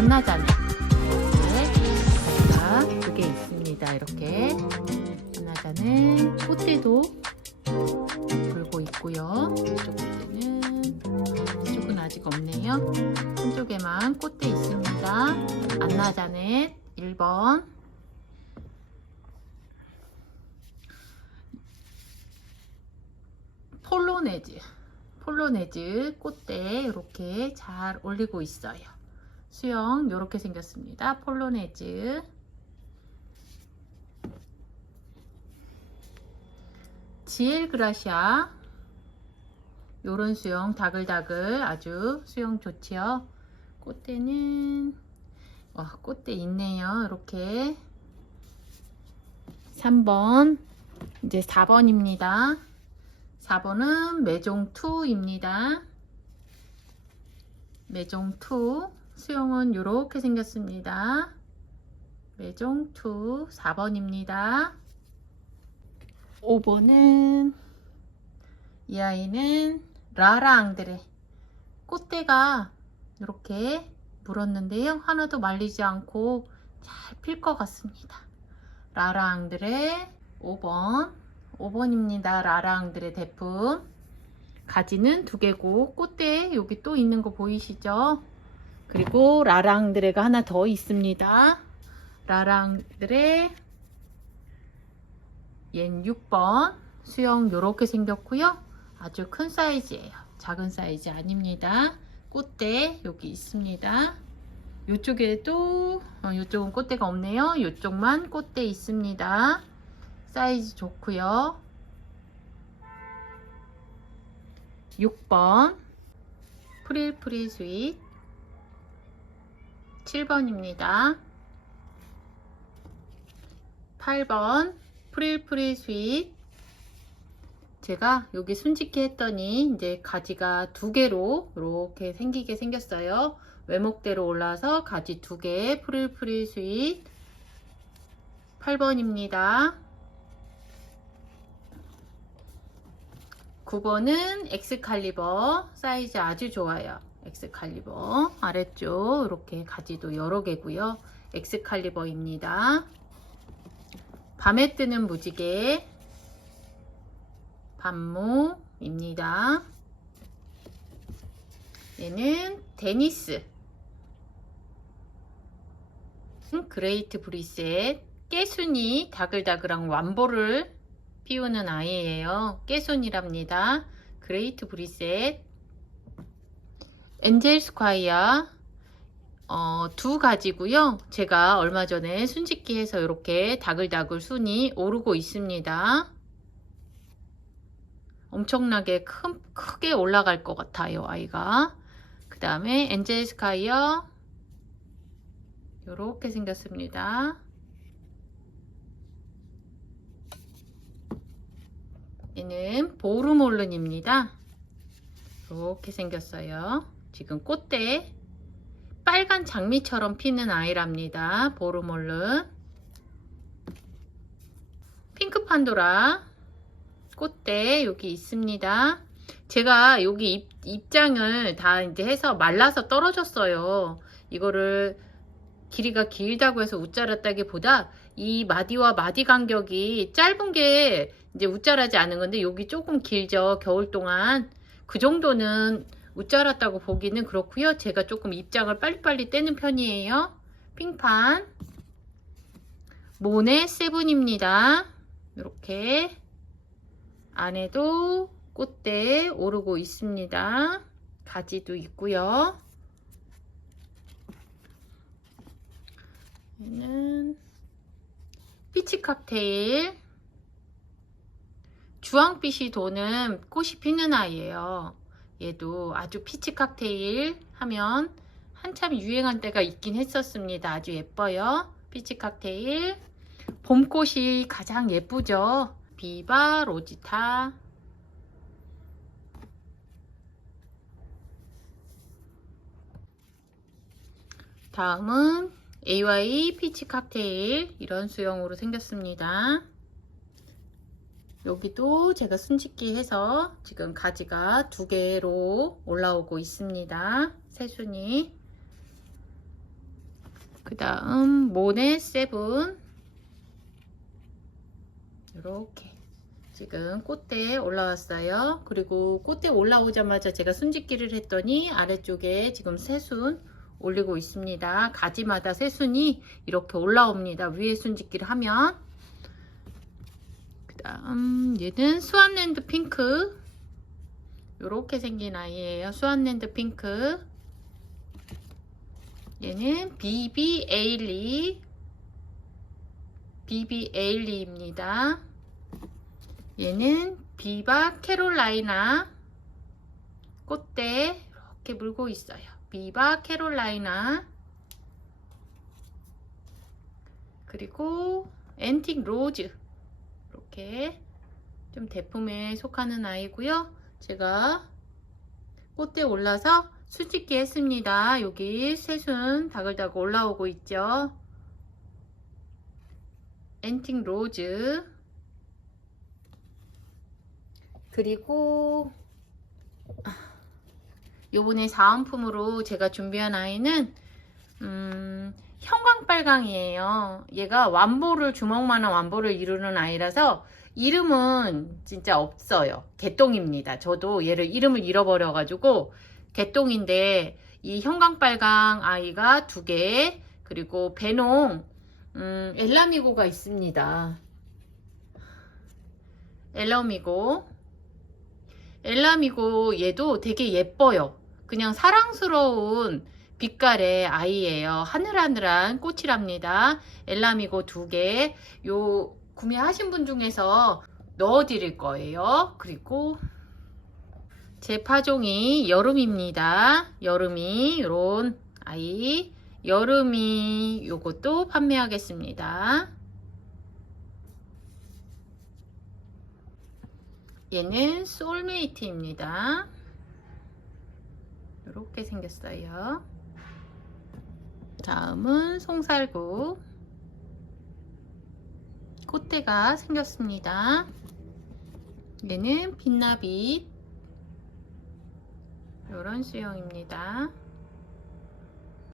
1번은 안나자네. 네, 개 있습니다. 이렇게. 안나자는 꽃대도 돌고 있고요. 이쪽 꽃대는 이쪽은 아직 없네요. 한쪽에만 꽃대 있습니다. 안나자넷 1번. 폴로네즈. 폴로네즈 꽃대 이렇게 잘 올리고 있어요. 수영 이렇게 생겼습니다. 폴로네즈. 지엘 그라시아 요런 수영 다글다글 아주 수영 좋지요. 꽃대는 와 꽃대 있네요. 이렇게 3번 이제 4번입니다. 4번은 매종 2입니다. 매종 2 수영은 이렇게 생겼습니다. 매종2 4번입니다. 5번은 이 아이는 라라 앙드레 꽃대가 이렇게 물었는데요. 하나도 말리지 않고 잘 필 것 같습니다. 라라 앙드레 5번 5번입니다. 라랑들의 대품. 가지는 두 개고 꽃대 여기 또 있는 거 보이시죠? 그리고 라랑드레가 하나 더 있습니다. 라랑드레 얜 6번 수영 요렇게 생겼고요. 아주 큰 사이즈예요. 작은 사이즈 아닙니다. 꽃대 여기 있습니다. 이쪽에도 어, 이쪽은 꽃대가 없네요. 이쪽만 꽃대 있습니다. 사이즈 좋고요. 6번 프릴프리 스윗 7번입니다. 8번 프릴프리 스윗 제가 여기 순짓기 했더니 이제 가지가 두 개로 이렇게 생기게 생겼어요. 외목대로 올라서 가지 두 개 프릴프리 스윗 8번입니다. 9번은 엑스칼리버 사이즈 아주 좋아요. 엑스칼리버 아래쪽 이렇게 가지도 여러 개고요. 엑스칼리버입니다. 밤에 뜨는 무지개 반무입니다. 얘는 데니스 그레이트 브리셋 깨순이 다글다글한 완보를 피우는 아이예요. 깨순이랍니다. 그레이트 브리셋 엔젤 스콰이어 어, 두 가지고요. 제가 얼마 전에 순짓기 해서 이렇게 다글다글 순이 오르고 있습니다. 엄청나게 큰, 크게 올라갈 것 같아요. 아이가. 그 다음에 엔젤 스카이어 이렇게 생겼습니다. 얘는 보르몰른입니다. 이렇게 생겼어요. 지금 꽃대 빨간 장미처럼 피는 아이랍니다. 보르몰른 핑크 판도라 꽃대 여기 있습니다. 제가 여기 입, 입장을 다 이제 해서 말라서 떨어졌어요. 이거를 길이가 길다고 해서 웃자랐다기보다 이 마디와 마디 간격이 짧은 게 이제 웃자라지 않은 건데 여기 조금 길죠. 겨울 동안 그 정도는 웃자랐다고 보기는 그렇고요. 제가 조금 입장을 빨리빨리 떼는 편이에요. 핑판 모네 세븐입니다. 이렇게 안에도 꽃대 오르고 있습니다. 가지도 있고요. 얘는 피치 칵테일 주황빛이 도는 꽃이 피는 아이예요. 얘도 아주 피치 칵테일 하면 한참 유행한 때가 있긴 했었습니다. 아주 예뻐요. 피치 칵테일 봄꽃이 가장 예쁘죠. 비바 로지타 다음은 AY 피치 칵테일 이런 수영으로 생겼습니다. 여기도 제가 순짓기 해서 지금 가지가 두 개로 올라오고 있습니다. 새순이 그 다음 모네 세븐 이렇게 지금 꽃대에 올라왔어요. 그리고 꽃대 올라오자마자 제가 순짓기를 했더니 아래쪽에 지금 새순 올리고 있습니다. 가지마다 새순이 이렇게 올라옵니다. 위에 순짓기를 하면 그 다음 얘는 스완랜드 핑크. 이렇게 생긴 아이예요. 스완랜드 핑크. 얘는 비비 에일리. 비비 에일리입니다. 얘는 비바 캐롤라이나. 꽃대 이렇게 물고 있어요. 비바 캐롤라이나. 그리고 앤틱 로즈 이렇게 좀 대품에 속하는 아이고요. 제가 꽃대 올라서 수직기 했습니다. 여기 새순 다글다글 올라오고 있죠. 앤틱 로즈 그리고 아, 요번에 사은품으로 제가 준비한 아이는 음, 형광빨강이에요. 얘가 완보를 주먹만한 완보를 이루는 아이라서 이름은 진짜 없어요. 개똥입니다. 저도 얘를 이름을 잃어버려 가지고 개똥인데 이 형광빨강 아이가 두 개, 그리고 배농 음, 엘라미고가 있습니다. 엘라미고. 엘라미고 얘도 되게 예뻐요. 그냥 사랑스러운 빛깔의 아이예요. 하늘하늘한 꽃이랍니다. 엘라미고 두 개. 요 구매하신 분 중에서 넣어 드릴 거예요. 그리고 제 파종이 여름입니다. 여름이 요런 아이 여름이 요것도 판매하겠습니다. 얘는 소울메이트입니다. 이렇게 생겼어요. 다음은 송살구 꽃대가 생겼습니다. 얘는 빛나빛 이런 수영입니다.